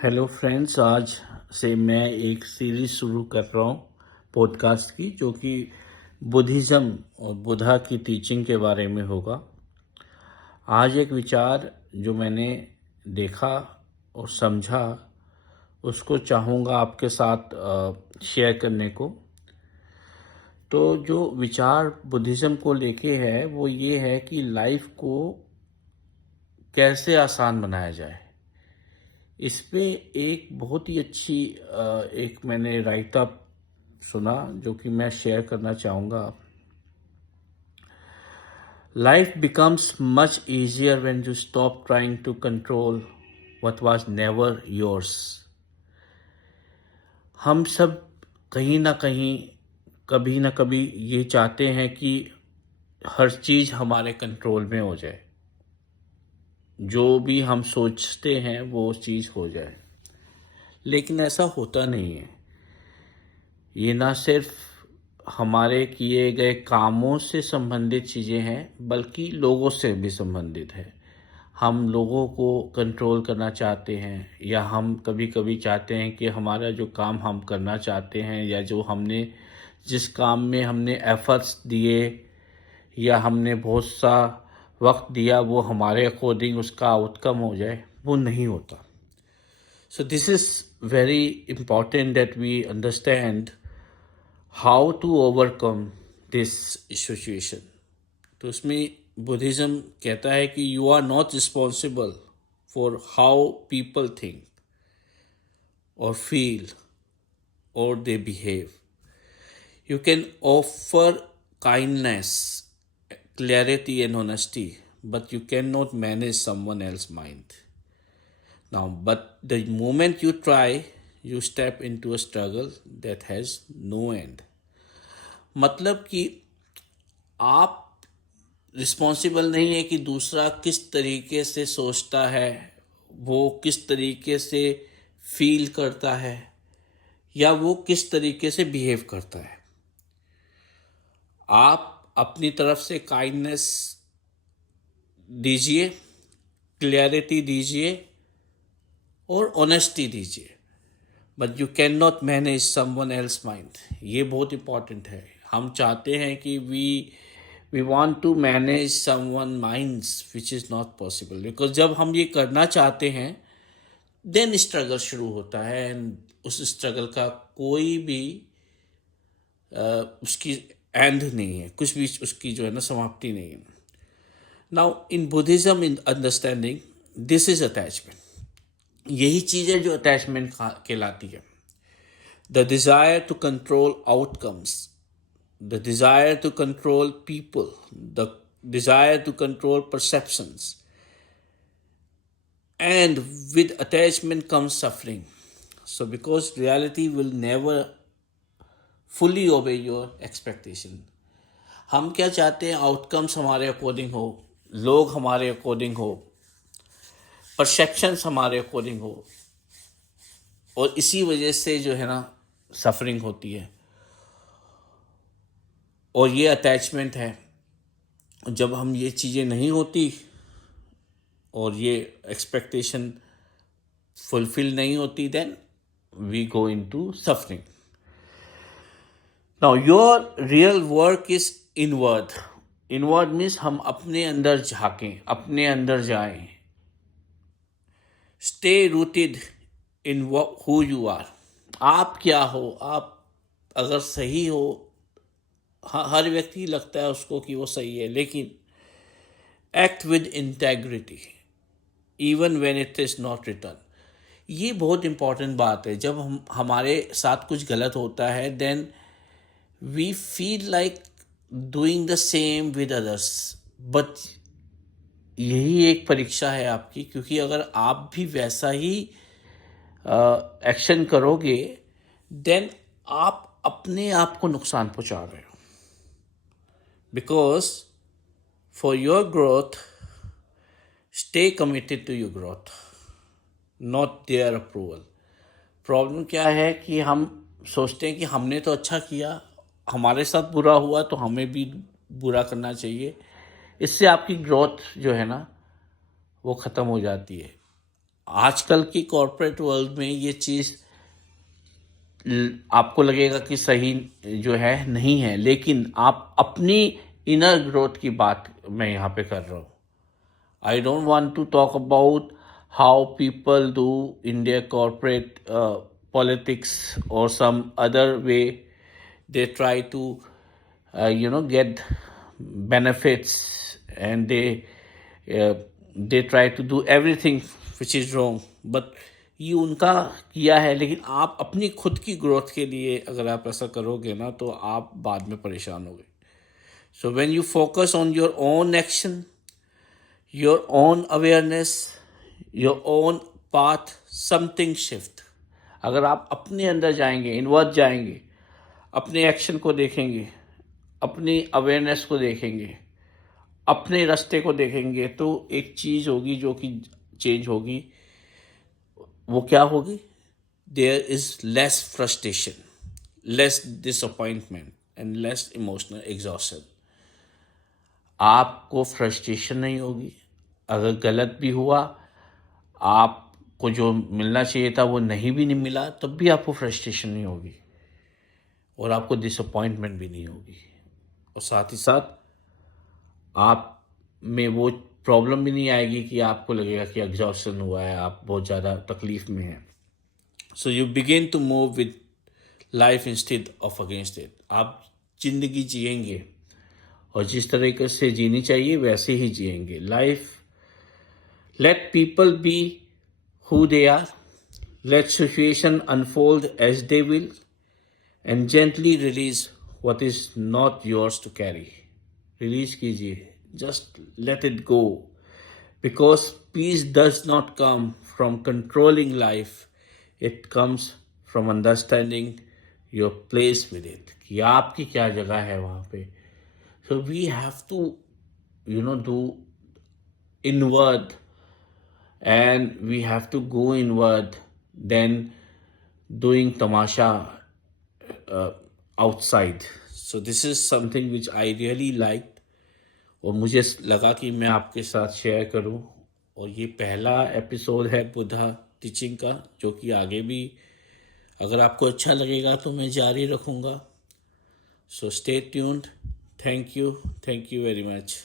Hello friends, आज से मैं एक सीरीज शुरू कर रहा हूँ पॉडकास्ट की, जो कि बुद्धिज़्म और बुद्धा की टीचिंग के बारे में होगा। आज एक विचार जो मैंने देखा और समझा, उसको चाहूँगा आपके साथ शेयर करने को। तो जो विचार बुद्धिज़्म को लेके है वो ये है कि लाइफ को कैसे आसान बनाया जाए। इस पे एक बहुत ही अच्छी एक मैंने राइट अप सुना, जो कि मैं शेयर करना चाहूँगा। Life becomes much easier when you stop trying to control what was never yours. हम सब कहीं ना कहीं, कभी ना कभी ये चाहते हैं कि हर चीज़ हमारे कंट्रोल में हो जाए, जो भी हम सोचते हैं वो चीज़ हो जाए। लेकिन ऐसा होता नहीं है। ये ना सिर्फ हमारे किए गए कामों से संबंधित चीज़ें हैं, बल्कि लोगों से भी संबंधित है। हम लोगों को कंट्रोल करना चाहते हैं, या हम कभी कभी चाहते हैं कि हमारा जो काम हम करना चाहते हैं, या जो हमने जिस काम में हमने एफर्ट्स दिए या हमने बहुत सा वक्त दिया, वो हमारे अकॉर्डिंग उसका आउटकम हो जाए, वो नहीं होता। So this is very important that we understand how to overcome this situation. तो उसमें बुद्धिज़्म कहता है कि you are not responsible for how people think और फील और they behave. You can offer kindness, clarity and honesty, but you can not manage someone else mind. Now, but the moment you try, you step into a struggle that has no end. मतलब कि आप responsible नहीं है कि दूसरा किस तरीके से सोचता है, वो किस तरीके से फील करता है, या वो किस तरीके से बिहेव करता है। आप अपनी तरफ से काइंडनेस दीजिए, क्लैरिटी दीजिए और ऑनेस्टी दीजिए, but you can not manage someone else mind. ये बहुत इंपॉर्टेंट है। हम चाहते हैं कि we want to manage someone minds, which is not possible. Because जब हम ये करना चाहते हैं, देन स्ट्रगल शुरू होता है, एंड उस स्ट्रगल का कोई भी उसकी एंड नहीं है, कुछ भी उसकी जो है ना समाप्ति नहीं है। Now in Buddhism, in understanding, this is attachment. यही चीज़ है जो अटैचमेंट कहलाती है। The desire to control outcomes, the desire to control people, the desire to control perceptions, and with attachment comes suffering. So because reality will never fully obey your expectation. हम क्या चाहते हैं? आउटकम्स हमारे according हो, लोग हमारे according हो, perceptions हमारे अकॉर्डिंग हो, और इसी वजह से जो है ना सफरिंग होती है। और ये अटैचमेंट है। जब हम ये चीज़ें नहीं होती और ये एक्सपेक्टेशन फुलफिल नहीं होती, then we go into suffering. Now your real work is inward. Inward means हम अपने अंदर झांकें, अपने अंदर जाएं। Stay rooted in who you are. आप क्या हो? आप अगर सही हो, हर व्यक्ति लगता है उसको कि वो सही है, लेकिन act with integrity even when it is not return. ये बहुत इंपॉर्टेंट बात है। जब हमारे साथ कुछ गलत होता है, then we feel like doing the same with others, but यही एक परीक्षा है आपकी, क्योंकि अगर आप भी वैसा ही एक्शन करोगे, देन आप अपने आप को नुकसान पहुंचा रहे हो। Because for your growth, stay committed to your growth, not their approval. Problem क्या है कि हम सोचते हैं कि हमने तो अच्छा किया, हमारे साथ बुरा हुआ तो हमें भी बुरा करना चाहिए। इससे आपकी ग्रोथ जो है ना वो ख़त्म हो जाती है। आजकल की कॉर्पोरेट वर्ल्ड में ये चीज़ आपको लगेगा कि सही जो है नहीं है, लेकिन आप अपनी इनर ग्रोथ की बात मैं यहाँ पे कर रहा हूँ. I don't want to talk about how people do in their corporate politics or some other way. They try to, get benefits, and uh, they try to do everything which is wrong. But ये उनका किया है, लेकिन आप अपनी खुद की growth के लिए अगर आप ऐसा करोगे ना तो आप बाद में परेशान होगे. So when you focus on your own action, your own awareness, your own path, something shift. अगर आप अपने अंदर जाएंगे, इनवर्ड जाएंगे, अपने एक्शन को देखेंगे, अपनी अवेयरनेस को देखेंगे, अपने रास्ते को देखेंगे, तो एक चीज़ होगी जो कि चेंज होगी. वो क्या होगी? There is less frustration, less disappointment and less emotional exhaustion. आपको फ्रस्ट्रेशन नहीं होगी. अगर गलत भी हुआ, आपको जो मिलना चाहिए था वो नहीं मिला, तब भी आपको फ्रस्ट्रेशन नहीं होगी और आपको डिसअपॉइंटमेंट भी नहीं होगी. और साथ ही साथ आप में वो प्रॉब्लम भी नहीं आएगी कि आपको लगेगा कि एग्जॉस्शन हुआ है, आप बहुत ज़्यादा तकलीफ में हैं. So you begin to move with life instead of against it. आप जिंदगी जिएंगे और जिस तरीके से जीनी चाहिए वैसे ही जिएंगे. Life, let people be who they are, let situation unfold as they will, and gently release what is not yours to carry. Release कीजिए, just let it go, because peace does not come from controlling life, it comes from understanding your place with it, कि आपकी क्या जगह है वहाँ पे. So we have to, do inward, and we have to go inward than doing tamasha outside. So this is something which I really liked, और मुझे लगा कि मैं आपके साथ शेयर करूं. और ये पहला एपिसोड है बुद्धा टीचिंग का, जो कि आगे भी अगर आपको अच्छा लगेगा तो मैं जारी रखूंगा. So stay tuned. Thank you very much.